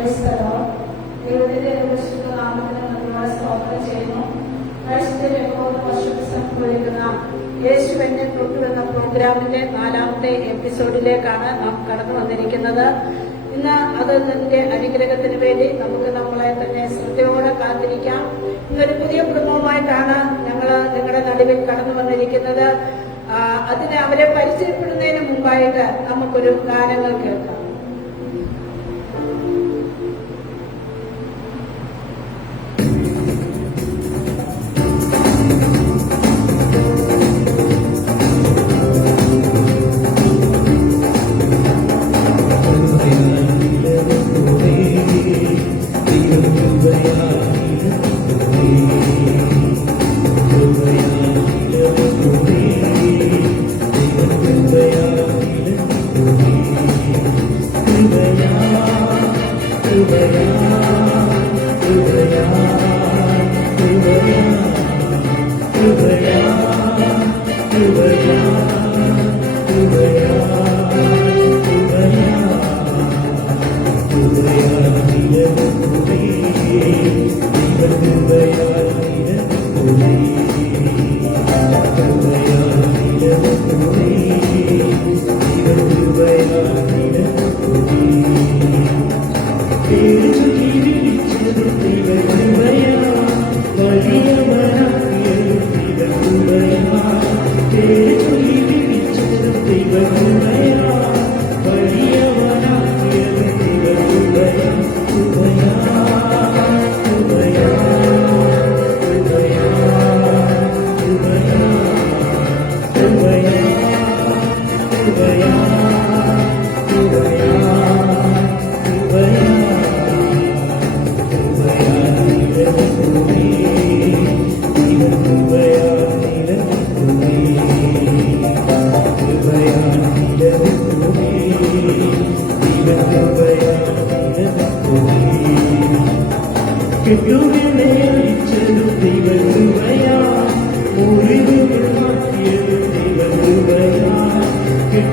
ക്രൈസ്തവർ ദൈവത്തിന്റെ പരിശുദ്ധ നാമത്തിന് നന്ദിയോടെ ചെയ്യുന്നു. ക്രൈസ്തവ യഹോവ വർഷത്തിൽ സംഭവിക്കുന്ന യേശു എന്നെ തൊട്ടു എന്ന പ്രോഗ്രാമിന്റെ നാലാമത്തെ എപ്പിസോഡിലേക്കാണ് നാം കടന്നു വന്നിരിക്കുന്നത്. ഇന്ന് അതിന്റെ അനുഗ്രഹത്തിന് വേണ്ടി നമുക്ക് നമ്മളെ തന്നെ ശ്രദ്ധയോടെ കാത്തിരിക്കാം. ഇന്നൊരു പുതിയ കുടുംബവുമായിട്ടാണ് ഞങ്ങൾ നിങ്ങളുടെ നടുവിൽ കടന്നു വന്നിരിക്കുന്നത്. അതിന് അവരെ പരിചയപ്പെടുന്നതിന് മുമ്പായിട്ട് നമുക്കൊരു ഗാനങ്ങൾ കേൾക്കാം.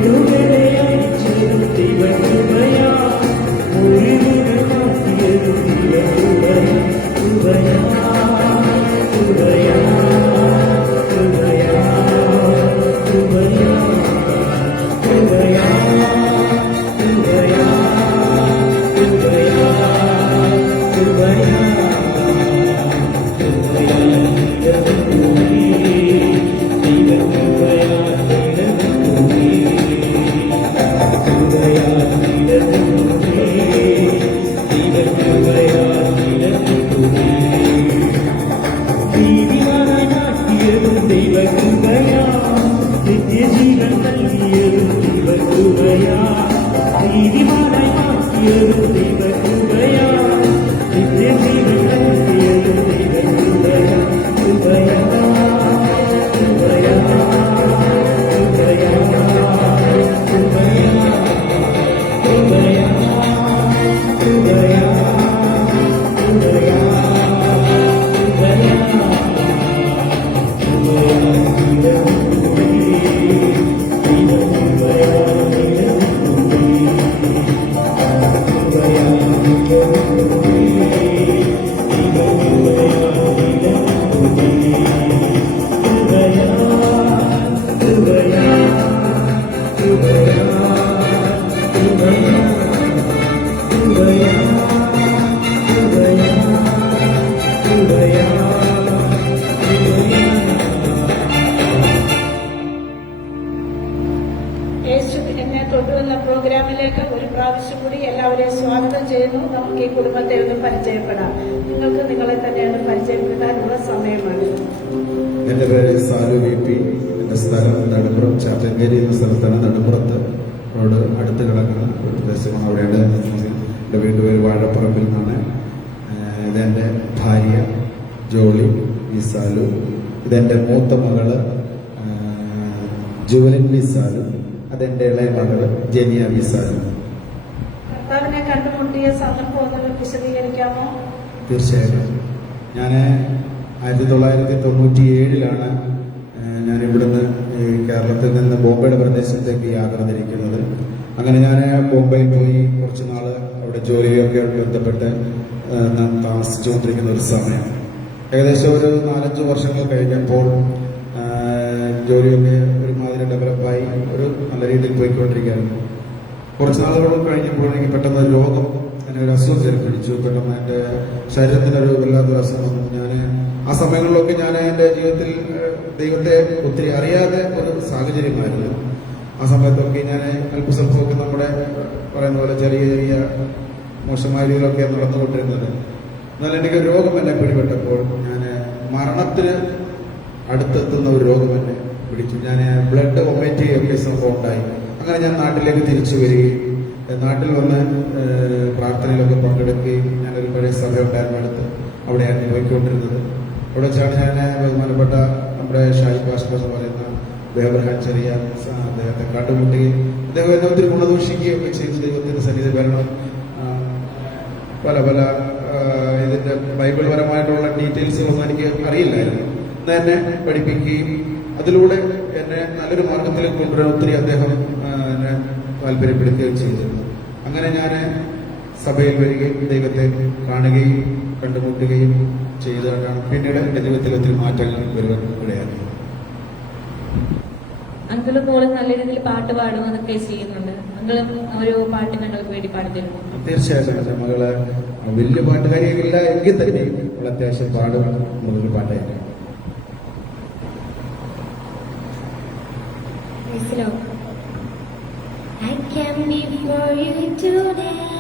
മുഴുവനെ അടിച്ചെടുത്തിവ മുഴുവൻ എന്റെ പേര് സാലു വി പി. എന്റെ സ്ഥലം നടുപ്പുറം ചാത്തങ്കേരി എന്ന സ്ഥലത്താണ് നടുപ്പുറത്ത് റോഡ് അടുത്ത് കിടക്കുന്ന ഒരു പ്രദേശമാണ് അവിടെയാണ് എന്റെ വീട് പേര് വാഴപ്പറമ്പിൽ നിന്നാണ്. ഇതെന്റെ ഭാര്യ ജോളി വി സാലു. ഇതെന്റെ മൂത്ത മകൾ ജുവലിൻ വി സാലു. അതെന്റെ ഇളയ മകൾ ജെനിയ വി സാലു. കർത്താവിനെ കണ്ടുമുട്ടിയ സന്ദർഭം ഒന്ന് വിശദീകരിക്കാമോ? തീർച്ചയായിട്ടും. ഞാൻ ആയിരത്തി തൊള്ളായിരത്തി തൊണ്ണൂറ്റി ഏഴിലാണ് ഞാൻ ഇവിടുന്ന് കേരളത്തിൽ നിന്ന് ബോംബെയുടെ പ്രദേശത്തേക്ക് യാത്ര തിരിക്കുന്നത്. അങ്ങനെ ഞാൻ ബോംബെയിൽ പോയി കുറച്ച് നാൾ അവിടെ ജോലിയൊക്കെ ബന്ധപ്പെട്ട് ഞാൻ താമസിച്ചുകൊണ്ടിരിക്കുന്ന ഒരു സമയം. ഏകദേശം ഒരു നാലഞ്ച് വർഷങ്ങൾ കഴിഞ്ഞപ്പോൾ ജോലിയൊക്കെ ഒരുമാതിരി ഡെവലപ്പായി ഒരു നല്ല രീതിയിൽ പോയിക്കൊണ്ടിരിക്കുകയായിരുന്നു. കുറച്ച് നാളുകൾ കഴിഞ്ഞപ്പോൾ എനിക്ക് പെട്ടെന്ന് ഒരു രോഗം എന്നെ ഒരു അസുഖം ചെലപ്പിടിച്ചു പിടിച്ചു. പെട്ടെന്ന് എന്റെ ശരീരത്തിനൊരു വല്ലാത്തൊരു അസുഖം ഞാൻ ആ സമയങ്ങളിലൊക്കെ ഞാൻ എന്റെ ജീവിതത്തിൽ ദൈവത്തെ ഒത്തിരി അറിയാതെ ഒരു സാഹചര്യമായിരുന്നു. ആ സമയത്തൊക്കെ ഞാൻ അല്പസ്വല്പമൊക്കെ നമ്മുടെ പറയുന്ന പോലെ ചെറിയ ചെറിയ മോശമായ രീതിയിലൊക്കെ നടന്നുകൊണ്ടിരുന്നത്. എന്നാൽ എനിക്ക് രോഗം എന്നെ പിടിപെട്ടപ്പോൾ ഞാൻ മരണത്തിന് അടുത്തെത്തുന്ന ഒരു രോഗം എന്നെ പിടിച്ചു. ഞാൻ ബ്ലഡ് വൊമിറ്റ് ഒക്കെ സംഭവം ഉണ്ടായി. അങ്ങനെ ഞാൻ നാട്ടിലേക്ക് തിരിച്ചു വരികയും നാട്ടിൽ വന്ന് പ്രാർത്ഥനയിലൊക്കെ പങ്കെടുക്കുകയും ഞാനൊരു പഴയ സഭ ഉണ്ടായിരുന്നു അടുത്ത്. അവിടെയാണ് പോയിക്കൊണ്ടിരുന്നത്. അവിടെ വെച്ചാണ് ഞാൻ ബഹുമാനപ്പെട്ട നമ്മുടെ ഷായി ഭാഷ എന്ന് പറയുന്ന ദേവബ്രഹാൻ ചെറിയ അദ്ദേഹത്തെ കണ്ടുമുട്ടുകയും അദ്ദേഹം എന്നെ ഒത്തിരി ഗുണദൂഷിക്കുകയും ഒക്കെ ചെയ്തു. ദൈവത്തിന്റെ സന്നിധി വരണം. പല പല ഇതിന്റെ ബൈബിൾ പരമായിട്ടുള്ള ഡീറ്റെയിൽസുകളൊന്നും എനിക്ക് അറിയില്ലായിരുന്നു. എന്നെ പഠിപ്പിക്കുകയും അതിലൂടെ എന്നെ നല്ലൊരു മാർഗത്തിലേക്ക് കൊണ്ടുവരാൻ ഒത്തിരി അദ്ദേഹം എന്നെ താല്പര്യപ്പെടുത്തുകയും ചെയ്തിരുന്നു. അങ്ങനെ ഞാൻ സഭയിൽ വരികയും ദൈവത്തെ കാണുകയും കണ്ടുമുട്ടുകയും ചെയ്തുകൊണ്ടാണ് പിന്നീട് എന്റെ ജീവിതത്തിൽ ഒത്തിരി മാറ്റങ്ങൾ വരുവാൻ ഇടയാക്കി അങ്കിളും മോളും നല്ല രീതിയിൽ പാട്ട് പാടുമെന്നൊക്കെ ചെയ്യുന്നുണ്ട്. അങ്കിളും ഒരു പാട്ട് ഞങ്ങൾക്ക് വേണ്ടി പാടിത്തരുമോ? തീർച്ചയായിട്ടും മകൾ വലിയ പാട്ടുകാരിയല്ല എങ്കിൽ തന്നെ അത്യാവശ്യം പാടും മുതൽ പാട്ടായിരിക്കും. slow. I be for you today.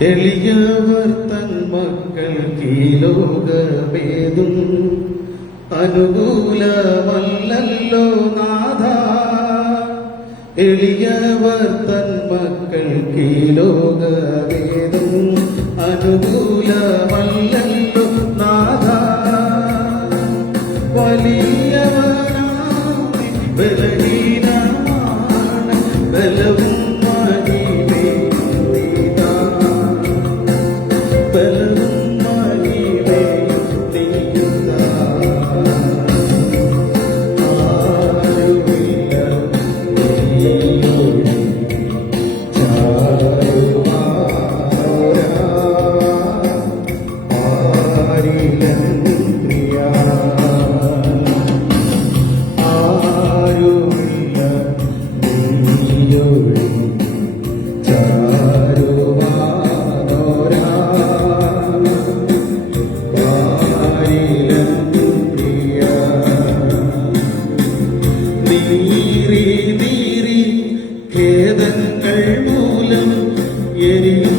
എളിയവർ തൻ മക്കൾക്ക് നാഥ. എളിയവർ തൻ മക്കൾക്ക് ഈ അനുകൂലമല്ലല്ലോ getting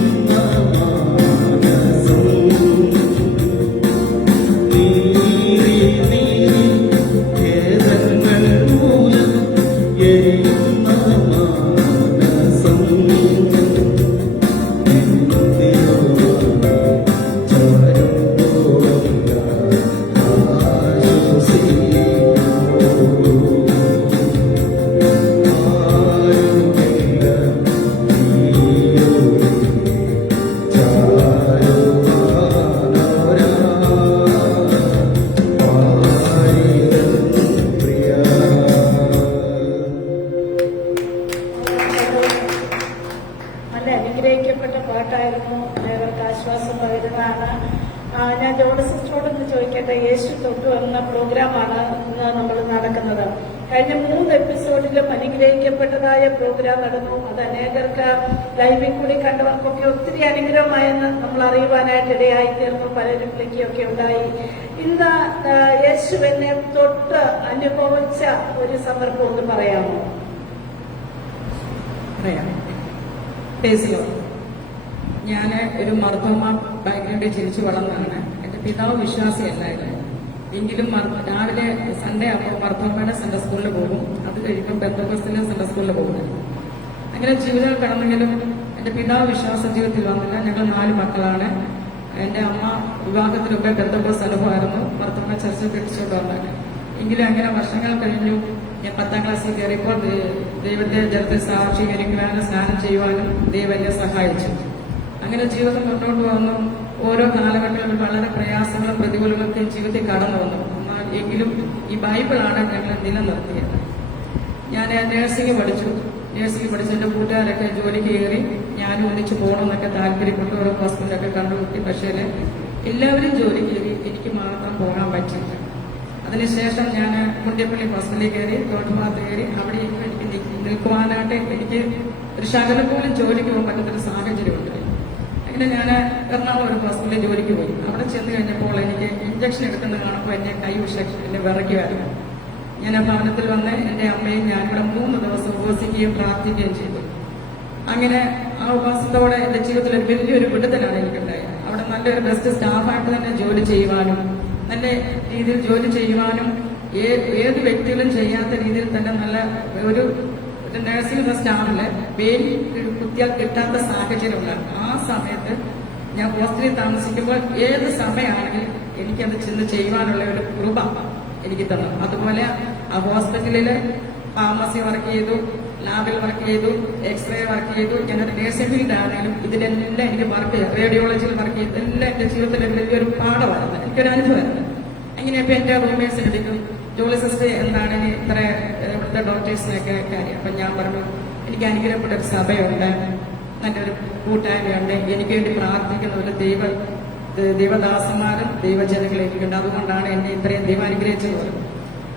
പ്രോഗ്രാം നടന്നു. അത് അനേകർക്ക് ലൈവിൽ കൂടി കണ്ടവർക്കൊക്കെ ഒത്തിരി അനുഗ്രഹമായെന്ന് നമ്മൾ അറിയുവാനായിട്ട് ഇടയായി തീർന്നു. പലരും വിളിക്കുകയൊക്കെ ഉണ്ടായി. ഇന്ന് യേശുവിനെ തൊട്ട് അനുഭവിച്ച ഒരു സന്ദർഭം ഒന്ന് പറയാമോ? പറയാം. ഞാൻ ഒരു മർദ്ദമ ബാക്ക്ഗ്രൗണ്ടിൽ ജനിച്ചു വളർന്നാണ് എന്റെ പിതാവ് വിശ്വാസിയല്ലായിരുന്നു എങ്കിലും രാവിലെ സൺഡേ മർദ്ദമ്മയുടെ സെൻട്രൽ സ്കൂളിൽ പോകും. അത് കഴിയുമ്പോൾ ബന്ധുബസ്സിലെ സെൻട്രൽ സ്കൂളിൽ പോകുന്നത് അങ്ങനെ ജീവിതം കടന്നെങ്കിലും എന്റെ പിതാവ് വിശ്വാസ ജീവിതത്തിൽ വന്നില്ല. ഞങ്ങൾ നാല് മക്കളാണ്. എന്റെ അമ്മ വിവാഹത്തിന് മുമ്പേ സ്ഥലമായിരുന്നു മർദ്ദമ്മ ചർച്ച പിടിച്ചുകൊണ്ട് വന്നത് എങ്കിലും അങ്ങനെ വർഷങ്ങൾ കഴിഞ്ഞു. ഞാൻ പത്താം ക്ലാസ്സിൽ കയറിയപ്പോൾ ദൈവത്തെ ജലത്തെ സാക്ഷീകരിക്കുവാനും സ്നാനം ചെയ്യുവാനും ദൈവം എന്നെ സഹായിച്ചു. അങ്ങനെ ജീവിതം മുന്നോട്ട് വന്നു. ഓരോ കാലഘട്ടങ്ങളിൽ വളരെ പ്രയാസങ്ങളും പ്രതികൂലങ്ങളൊക്കെ ജീവിതത്തിൽ കടന്നു വന്നു. എങ്കിലും ഈ ബൈബിളാണ് ഞങ്ങൾ നിലനിർത്തിയത്. ഞാൻ നേഴ്സിംഗ് പഠിച്ചു. നേഴ്സിംഗ് പഠിച്ച എന്റെ കൂട്ടുകാരൊക്കെ ജോലിക്ക് കയറി ഞാനും ഒന്നിച്ച് പോകണമെന്നൊക്കെ ഓരോ ഹോസ്പിറ്റലൊക്കെ കണ്ടുമുട്ടി പക്ഷേ എല്ലാവരും ജോലി കയറി എനിക്ക് മാത്രം പോകാൻ പറ്റില്ല അതിനുശേഷം ഞാൻ മുണ്ടിപ്പള്ളി ഹോസ്പിറ്റലിൽ കയറി തോട്ടുപാത്ത് കയറി അവിടെ എനിക്ക് നിൽക്കുവാനായിട്ട് എനിക്ക് ഒരു ശകലം പോലും ജോലിക്ക് പോകാൻ പറ്റുന്നൊരു സാഹചര്യം ഉണ്ടായി അങ്ങനെ ഞാൻ എറണാകുളം ഒരു ഹോസ്പിറ്റലിൽ ജോലിക്ക് പോയി. അവിടെ ചെന്ന് കഴിഞ്ഞപ്പോൾ എനിക്ക് ഇഞ്ചക്ഷൻ എടുക്കുന്നത് കാണുമ്പോൾ എന്നെ കൈ വിഷക്ഷന്റെ വിറയ്ക്കുമായിരുന്നു ഞാൻ ആ ഭവനത്തിൽ വന്ന് എന്റെ അമ്മയും ഞാൻ ഞാനിവിടെ മൂന്ന് ദിവസം ഉപവസിക്കുകയും പ്രാർത്ഥിക്കുകയും ചെയ്തു. അങ്ങനെ ആ ഉപവാസത്തോടെ എന്റെ ജീവിതത്തിൽ ഒരു വലിയൊരു വിടുതലാണ് എനിക്കുണ്ടായത്. അവിടെ നല്ലൊരു ബെസ്റ്റ് സ്റ്റാഫായിട്ട് തന്നെ ജോലി ചെയ്യുവാനും നല്ല രീതിയിൽ ജോലി ചെയ്യുവാനും ഏത് വ്യക്തികളും ചെയ്യാത്ത രീതിയിൽ തന്നെ നല്ല ഒരു നഴ്സിംഗ് സ്റ്റാഫിൽ വെയിൽ കുത്തിയാൽ കിട്ടാത്ത സാഹചര്യം ഉണ്ടായിരുന്നു. ആ സമയത്ത് ഞാൻ ഹോസ്റ്റലിൽ താമസിക്കുമ്പോൾ ഏത് സമയമാണെങ്കിലും എനിക്കത് ചെന്ന് ചെയ്യുവാനുള്ള ഒരു കൃപ എനിക്ക് തന്നു. അതുപോലെ ആ ഹോസ്പിറ്റലിൽ ഫാർമസി വർക്ക് ചെയ്തു ലാബിൽ വർക്ക് ചെയ്തു എക്സ്റേ വർക്ക് ചെയ്തു ഞാനൊരു നേഴ്സിംഗ് ഫീൽഡ് ആണെങ്കിലും ഇതിലെല്ലാം എനിക്ക് വർക്ക് ചെയ്തു. റേഡിയോളജിയിൽ വർക്ക് ചെയ്തു. എല്ലാം എന്റെ ജീവിതത്തിൽ വലിയൊരു പാഠമായിരുന്നു. എനിക്കൊരു അനുഭവമായിരുന്നു. അങ്ങനെ ഇപ്പൊ എന്റെ റൂമേഴ്സ് എടുക്കും? ജോലി സിസ്റ്റർ എന്താണ്? ഇത്ര ഇവിടുത്തെ ഡോക്ടേഴ്സിനൊക്കെ കാര്യം. അപ്പൊ ഞാൻ പറഞ്ഞു എനിക്ക് അനുഗ്രഹപ്പെട്ട ഒരു സഭയുണ്ട്. നല്ലൊരു കൂട്ടായ്മയുണ്ട്. എനിക്ക് വേണ്ടി പ്രാർത്ഥിക്കുന്ന ഒരു ദൈവ ദൈവദാസന്മാരും ദൈവജനങ്ങളും എനിക്കുണ്ട് അതുകൊണ്ടാണ് എന്നെ ഇത്രയും ദൈവം അനുഗ്രഹിച്ചത്.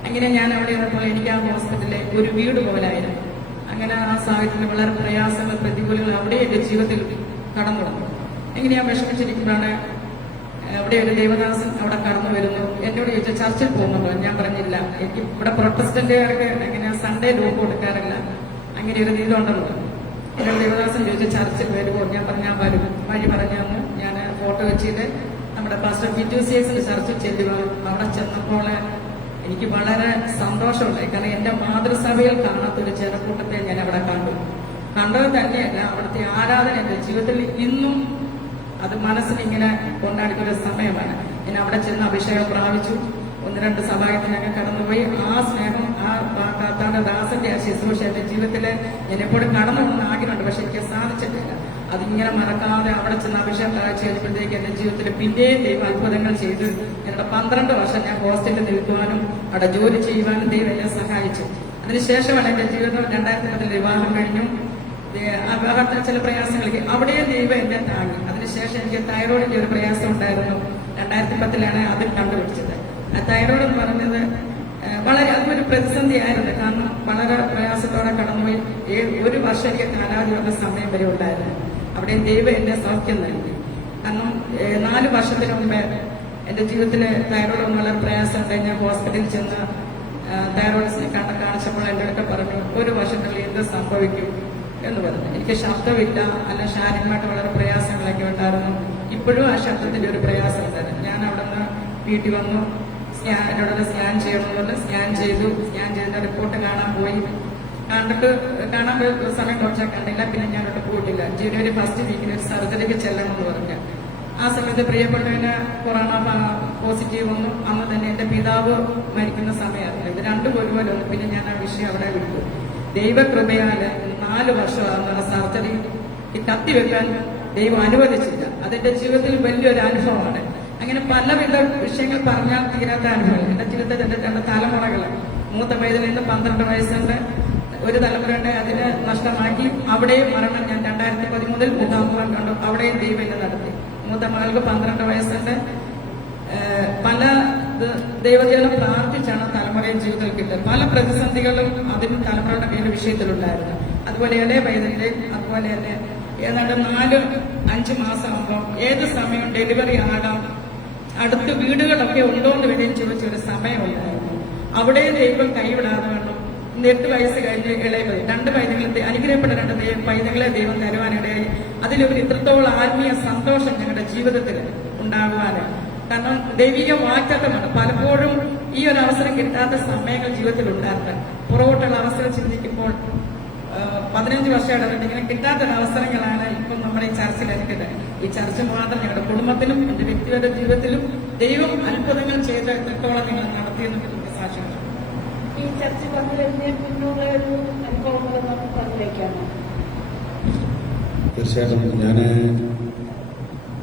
അങ്ങനെ ഞാൻ അവിടെ ഇരുന്നപ്പോൾ എനിക്ക് ആ ഹോസ്പിറ്റലിലെ ഒരു വീട് പോലായിരുന്നു. അങ്ങനെ ആ സാഹചര്യത്തിൽ വളരെ പ്രയാസങ്ങൾ പ്രതികൂലങ്ങൾ അവിടെ എന്റെ ജീവിതത്തിൽ കടന്നു വന്നു എങ്ങനെ ഞാൻ വിഷമിച്ചിരിക്കുമ്പോഴാണ് അവിടെ ഒരു ദേവദാസൻ അവിടെ കടന്നു വരുന്നു. എന്നോട് ചോദിച്ചാൽ ചർച്ചിൽ പോകുന്നുണ്ടോ? ഞാൻ പറഞ്ഞില്ല. എനിക്ക് ഇവിടെ പ്രൊട്ടസ്റ്റന്റുകാർക്ക് അങ്ങനെ സൺഡേ ലോക്ക് കൊടുക്കാറില്ല. അങ്ങനെ ഒരു നീതമുണ്ടല്ലോ എന്നോട് ദേവദാസൻ ചോദിച്ചു ചർച്ചിൽ വരുമോ ഞാൻ പറഞ്ഞാൽ വരും. വഴി പറഞ്ഞാന്ന് ഞാൻ ഫോട്ടോ വെച്ചിട്ട് നമ്മുടെ പാസ്റ്റർ ബിറ്റു സിയസിന് ചർച്ചിൽ ചെല്ലുക. അവിടെ ചെന്നപ്പോൾ എനിക്ക് വളരെ സന്തോഷമുണ്ടായി. കാരണം എന്റെ മാതൃസഭയിൽ കാണാത്ത ഒരു ജനക്കൂട്ടത്തെ ഞാൻ അവിടെ കണ്ടു. കണ്ടത് തന്നെയല്ല അവിടുത്തെ ആരാധന എന്റെ ജീവിതത്തിൽ ഇന്നും അത് മനസ്സിനിങ്ങനെ കൊണ്ടാടിക്കൊരു സമയമാണ്. ഞാൻ അവിടെ ചെന്ന് അഭിഷേകം പ്രാപിച്ചു. ഒന്ന് രണ്ട് സഭായത്തിനൊക്കെ കടന്നുപോയി. ആ സ്നേഹം ആ കർത്താന്റെ ദാസന്റെ ആ ശുശ്രൂഷ എന്റെ ജീവിതത്തിൽ എന്നെപ്പോഴും എപ്പോഴും കടന്നു പോകുന്ന ആഗ്രഹമുണ്ട്. പക്ഷെ എനിക്ക് സാധിച്ചിട്ടില്ല. അതിങ്ങനെ മറക്കാതെ അവിടെ ചെന്ന് അഭിഷേകം കാഴ്ച കഴിഞ്ഞപ്പോഴത്തേക്ക് എന്റെ ജീവിതത്തിൽ പിന്നെയും ദൈവം അത്ഭുതങ്ങൾ ചെയ്ത്. ഞങ്ങളുടെ പന്ത്രണ്ട് വർഷം ഞാൻ ഹോസ്റ്റലിൽ നിൽക്കുവാനും അവിടെ ജോലി ചെയ്യുവാനും ദൈവം എന്നെ സഹായിച്ചു. അതിനുശേഷമാണ് എന്റെ ജീവിതം രണ്ടായിരത്തി പത്തിൽ വിവാഹം കഴിഞ്ഞു. വിവാഹത്തിന് ചില പ്രയാസങ്ങൾക്ക് അവിടെയും ദൈവം എന്നെ താങ്ങി. അതിനുശേഷം എനിക്ക് തൈറോയിഡിന്റെ ഒരു പ്രയാസം ഉണ്ടായിരുന്നു. രണ്ടായിരത്തി പത്തിലാണ് അത് കണ്ടുപിടിച്ചത്. തൈറോയിഡ് എന്ന് പറഞ്ഞത് വളരെ അതൊരു പ്രതിസന്ധിയായിരുന്നു. കാരണം വളരെ പ്രയാസത്തോടെ കടന്നുപോയി. ഒരു വർഷം എനിക്ക് സമയം വരെ ഉണ്ടായിരുന്നു. അവിടെ ദൈവം എന്നെ സൗഖ്യം നൽകി കാരണം നാല് വർഷത്തിന് മുമ്പേ എന്റെ ജീവിതത്തിൽ തൈറോയ്ഡ് വളരെ പ്രയാസം ഞാൻ ഹോസ്പിറ്റലിൽ ചെന്ന് തൈറോയ്ഡ്സിനെ കണ്ട കാണിച്ചപ്പോൾ എന്റെ അടുത്ത് പറഞ്ഞു ഒരു വർഷത്തിൽ എന്ത് സംഭവിക്കും? എന്ന് പറഞ്ഞു. എനിക്ക് ശബ്ദമില്ല. അല്ല ശാരീരികമായിട്ട് വളരെ പ്രയാസങ്ങളൊക്കെ ഉണ്ടായിരുന്നു. ഇപ്പോഴും ആ ശബ്ദത്തിന്റെ ഒരു പ്രയാസം ഉണ്ടായിരുന്നു. ഞാൻ അവിടെ നിന്ന് വീട്ടിൽ വന്നു. സ്കാൻ എന്നോട് സ്കാൻ ചെയ്യണമെന്നുണ്ട് സ്കാൻ ചെയ്തു. സ്കാൻ ചെയ്ത റിപ്പോർട്ട് കാണാൻ പോയി. കണ്ടിട്ട് കാണാൻ സമയം കുറച്ചാൽ കണ്ടില്ല. പിന്നെ ഞാൻ അവിടെ പോയിട്ടില്ല. ജനുവരി ഫസ്റ്റ് വീക്കിന് ഒരു സർജറിക്ക് ചെല്ലണമെന്ന് പറഞ്ഞു. ആ സമയത്ത് പ്രിയപ്പെട്ടവന് കൊറോണ പോസിറ്റീവ് വന്നു. അന്ന് തന്നെ എന്റെ പിതാവ് മരിക്കുന്ന സമയമായിരുന്നു. ഇത് രണ്ടും ഒരുപോലെ വന്നു. പിന്നെ ഞാൻ ആ വിഷയം അവിടെ വിട്ടു. ദൈവകൃപയാൽ നാല് വർഷമാകുന്ന സർജറി കത്തി വെക്കാൻ ദൈവം അനുവദിച്ചില്ല. അതെന്റെ ജീവിതത്തിൽ വലിയൊരു അനുഭവമാണ്. അങ്ങനെ പലവിധ വിഷയങ്ങൾ പറഞ്ഞാൽ തീരാത്ത അനുഭവം. എന്റെ ജീവിതത്തിൽ എന്റെ രണ്ട് തലമുറകൾ മൂത്ത വയതിൽ നിന്ന് പന്ത്രണ്ട് വയസ്സുണ്ട് ഒരു തലമുറയുടെ അതിന് നഷ്ടമാക്കി അവിടെയും മരണം ഞാൻ രണ്ടായിരത്തി പതിമൂന്നിൽ മൂന്നാം കണ്ടു. അവിടെയും ദൈവം എന്നെ നടത്തി. മൂത്ത മകൾക്ക് പന്ത്രണ്ട് വയസ്സുണ്ട്. പല ദൈവജനം പ്രാർത്ഥിച്ചാണ് തലമുറയും ജീവിതത്തിൽ കിട്ടുന്നത്. പല പ്രതിസന്ധികളും അതിന് തലമുറയുടെ പേര് വിഷയത്തിലുണ്ടായിരുന്നു. അതുപോലെ ഇളയ വയതിലെ അതുപോലെ തന്നെ ഏതാണ്ട് നാല് അഞ്ച് മാസമാകുമ്പോൾ ഏത് സമയം ഡെലിവറി ആകാം അടുത്ത് വീടുകളൊക്കെ ഉണ്ടോ എന്ന് വരെയും ചോദിച്ച ഒരു സമയമുണ്ടായിരുന്നു. അവിടെ ദൈവം കൈവിടാതെ വേണം എട്ട് വയസ്സ് കഴിഞ്ഞ് ഇളയത് രണ്ട് പൈതങ്ങളെ അനുഗ്രഹപ്പെട്ട രണ്ട് പൈതങ്ങളെ ദൈവം തരുവാനിടയായി. അതിലൊരു ഇത്രത്തോളം ആത്മീയ സന്തോഷം ഞങ്ങളുടെ ജീവിതത്തിൽ ഉണ്ടാകുവാന്. കാരണം ദൈവിക വാറ്റത്തമാണ് പലപ്പോഴും ഈ ഒരു അവസരം കിട്ടാത്ത സമയങ്ങൾ ജീവിതത്തിൽ ഉണ്ടായിരുന്നു പുറകോട്ടുള്ള അവസരം ചിന്തിക്കുമ്പോൾ പതിനഞ്ച് വർഷമായിട്ട് ഇങ്ങനെ കിട്ടാത്തൊരു അവസരങ്ങളാണ് ഇപ്പം നമ്മുടെ ഈ ചർച്ചിൽ എനിക്കത്. ഈ ചർച്ച മാത്രം ഞങ്ങളുടെ കുടുംബത്തിലും എന്റെ വ്യക്തിഗത ജീവിതത്തിലും ദൈവം അത്ഭുതങ്ങൾ ചെയ്ത് എത്രത്തോളം നിങ്ങൾ നടത്തിയെന്ന് എനിക്ക് സാക്ഷ്യമാണ് ഈ ചർച്ച പങ്കുവരുന്ന പിന്നുള്ള ഒരു അനുഭവങ്ങൾ നമുക്ക് പങ്കുവയ്ക്കാമോ തീർച്ചയായിട്ടും. ഞാൻ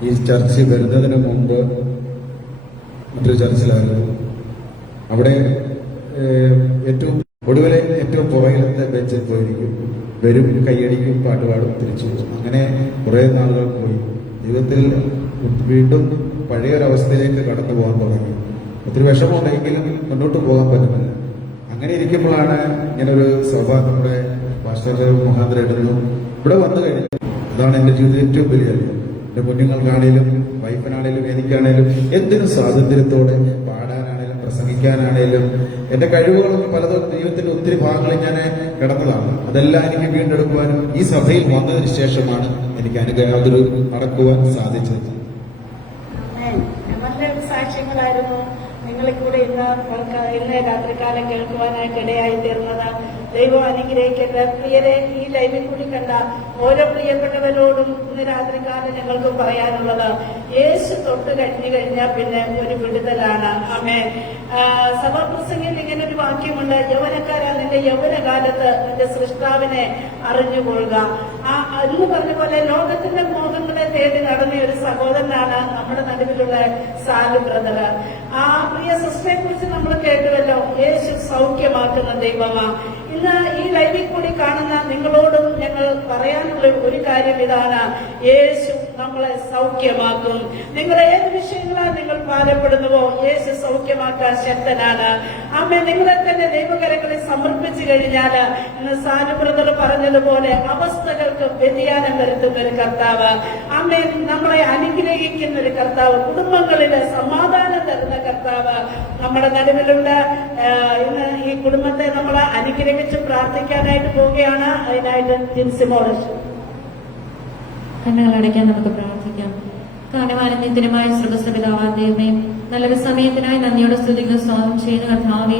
ഈ ചർച്ച വരുന്നതിന് മുമ്പ് മറ്റൊരു ചർച്ചിലായിരുന്നു. അവിടെ ഏറ്റവും ഒടുവിലെ ഏറ്റവും പുറകിലത്തെ ബെഞ്ചിൽ പോയിരിക്കും. വരും കൈയടിക്കും പാട്ടുപാടും തിരിച്ചു അങ്ങനെ കുറേ നാളുകൾ പോയി. ജീവിതത്തിൽ വീണ്ടും പഴയൊരവസ്ഥയിലേക്ക് കടന്നു പോകാൻ തുടങ്ങി. ഒത്തിരി വിഷമമുണ്ടെങ്കിലും മുന്നോട്ട് പോകാൻ പറ്റുന്നില്ല. അങ്ങനെ ഇരിക്കുമ്പോഴാണ് ഇങ്ങനൊരു സൗഭാഗ്യം നമ്മുടെ ഭാഷാചാര്യ മുഖാന്തരം ഇടുന്നു ഇവിടെ വന്നു കഴിഞ്ഞു അതാണ് എന്റെ ജീവിതത്തിൽ ഏറ്റവും വലിയ എന്റെ കുഞ്ഞുങ്ങൾക്കാണേലും വൈഫിനാണേലും എനിക്കാണേലും എന്തിനും സ്വാതന്ത്ര്യത്തോടെ പാടാനാണേലും പ്രസംഗിക്കാനാണേലും എന്റെ കഴിവുകളൊക്കെ പലതും ദൈവത്തിന്റെ ഒത്തിരി ഭാഗങ്ങളിൽ ഞാൻ കിടന്നതാണ്. അതെല്ലാം എനിക്ക് വീണ്ടെടുക്കുവാനും ഈ സഭയിൽ വന്നതിന് ശേഷമാണ് എനിക്ക് അനുഗ്രഹം അതൊരു നടക്കുവാൻ സാധിച്ചത്. സാക്ഷ്യങ്ങളായിരുന്നു. നിങ്ങളെ കൂടെ ഇന്ന് ഇന്ന് രാത്രികാലം കേൾക്കുവാനായിട്ട് ഇടയായി തീർന്നത് ദൈവം അനുഗ്രഹിക്കട്ടെ. പ്രിയരെ ഈ ലൈവിൽ കൂടി കണ്ട ഓരോ പ്രിയപ്പെട്ടവരോടും ഇന്ന് രാത്രികാലം ഞങ്ങൾക്ക് പറയാനുള്ളത് യേശു തൊട്ട് കഴിഞ്ഞു കഴിഞ്ഞാൽ പിന്നെ ഒരു വിടുതലാണ്. അമ്മേ സഭാപ്രസംഗിൽ ഇങ്ങനെ ഒരു വാക്യമുണ്ട് യൗവനക്കാരാ നിന്റെ യൗവനകാലത്ത് നിന്റെ സൃഷ്ടാവിനെ അറിഞ്ഞുകൊള്ളുക. ആ എന്ന് പറഞ്ഞ പോലെ ലോകത്തിന്റെ മോഹങ്ങളെ തേടി നടന്ന ഒരു സഹോദരനാണ് നമ്മുടെ നടുവിലുള്ള സാലു ബ്രദർ. ആ പ്രിയ സിസ്റ്ററെ കുറിച്ച് നമ്മൾ കേട്ടുവല്ലോ യേശു സൗഖ്യമാക്കുന്ന ദൈവമാ ഇന്ന് ഈ ലൈവിൽ കൂടി കാണുന്ന നിങ്ങളോടും ഞങ്ങൾ പറയാനുള്ള ഒരു കാര്യം ഇതാണ്. യേശു നമ്മളെ സൗഖ്യമാക്കും. നിങ്ങൾ ഏത് വിഷയങ്ങളാണ് നിങ്ങൾ ഭാരപ്പെടുന്നുവോ യേശു സൗഖ്യമാക്കാൻ ശക്തനാണ്. അമ്മ നിങ്ങളെ തന്നെ ദൈവകരങ്ങളിൽ സമർപ്പിച്ചു കഴിഞ്ഞാൽ ഇന്ന് സാനുബ്രതർ പറഞ്ഞതുപോലെ അവസ്ഥകൾക്ക് വ്യതിയാനം വരുത്തുന്ന ഒരു കർത്താവ്. അമ്മ നമ്മളെ അനുഗ്രഹിക്കുന്ന ഒരു കർത്താവ് കുടുംബങ്ങളിലെ സമാധാനം തരുന്ന കർത്താവ് നമ്മുടെ ആ, ഇന്ന് ഈ കുടുംബത്തെ നമ്മൾ അനുഗ്രഹിച്ച് പ്രാർത്ഥിക്കാനായിട്ട് പോവുകയാണ്. അതിനായിട്ട് ജിൻസിമോളേഷൻ കണ്ണുകൾ അടയ്ക്കാൻ നമുക്ക് പ്രാർത്ഥിക്കാം. കാലമാനന്യത്തിനുമായ ശ്രമസ്രപിതാവാൻ ദൈവമേ നല്ലൊരു സമയത്തിനായി നന്ദിയോടെ സ്തുതികൾ സ്വാഗതം ചെയ്യുന്ന കഥാവേ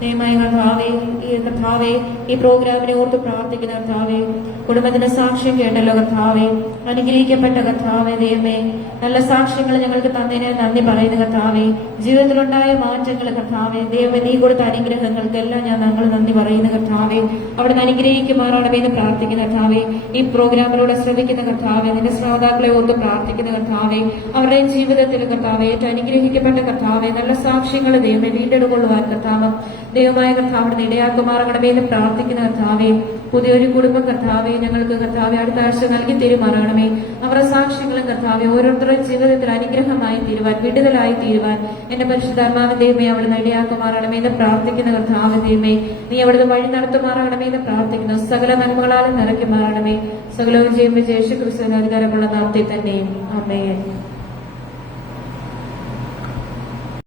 ദയമായ കർത്താവേ ഈ കർത്താവേ ഈ പ്രോഗ്രാമിനെ ഓർത്ത് പ്രാർത്ഥിക്കുന്ന കർത്താവേ കുടുംബത്തിന്റെ സാക്ഷ്യം കേട്ടല്ലോ കർത്താവേ അനുഗ്രഹിക്കപ്പെട്ട കർത്താവേ ദൈവമേ നല്ല സാക്ഷ്യങ്ങൾ ഞങ്ങൾക്ക് തന്നതിന് നന്ദി പറയുന്ന കർത്താവേ ജീവിതത്തിലുണ്ടായ മാറ്റങ്ങൾ കർത്താവേ ദൈവമേ നീ കൊടുത്ത അനുഗ്രഹങ്ങൾക്കെല്ലാം ഞാൻ ഞങ്ങൾ നന്ദി പറയുന്ന കർത്താവേ അവിടെ അനുഗ്രഹിക്കുമാറാണമേ എന്ന് പ്രാർത്ഥിക്കുന്ന കർത്താവേ ഈ പ്രോഗ്രാമിലൂടെ ശ്രമിക്കുന്ന കർത്താവേ നിന്റെ ശ്രോതാക്കളെ ഓർത്ത് പ്രാർത്ഥിക്കുന്ന കർത്താവേ അവരുടെ ജീവിതത്തിൽ കർത്താവേ ഏറ്റവും അനുഗ്രഹിക്കപ്പെട്ട കർത്താവേ നല്ല സാക്ഷ്യങ്ങൾ ദൈവമേ വീണ്ടെടുക്കൊള്ളുവാൻ കർത്താവ് ദൈവമായ കർത്താവിനെ ഇടയാക്കുമാറാകണമേ എന്ന് പ്രാർത്ഥിക്കുന്ന കർത്താവേ പുതിയൊരു കുടുംബ കർത്താവെ ഞങ്ങൾക്ക് കർത്താവെ അടുത്ത ആഴ്ച നൽകി തീരുമാറണമേ അവരുടെ സാക്ഷ്യങ്ങളും കർത്താവെ ഓരോരുത്തരുടെ ജീവിതത്തിൽ അനുഗ്രഹമായി തീരുവാൻ വിടുതലായി തീരുവാൻ എന്റെ പരിശുദ്ധാത്മാവ് ദൈവമേ അവിടെ നടിയാക്കുമാറണമേ എന്ന് പ്രാർത്ഥിക്കുന്ന കർത്താവ് ദൈവമേ നീ അവിടുന്ന് വഴി നടത്തുമാറാകണമേ എന്ന് പ്രാർത്ഥിക്കുന്നു. സകല നന്മകളാലും നിറയ്ക്കുമാറാകണമേ. സകലവും ചെയ്യുമ്പോൾ യേശു ക്രിസ്തുവിന് അധികാരമുള്ള നാമത്തിൽ തന്നെ. അമ്മേ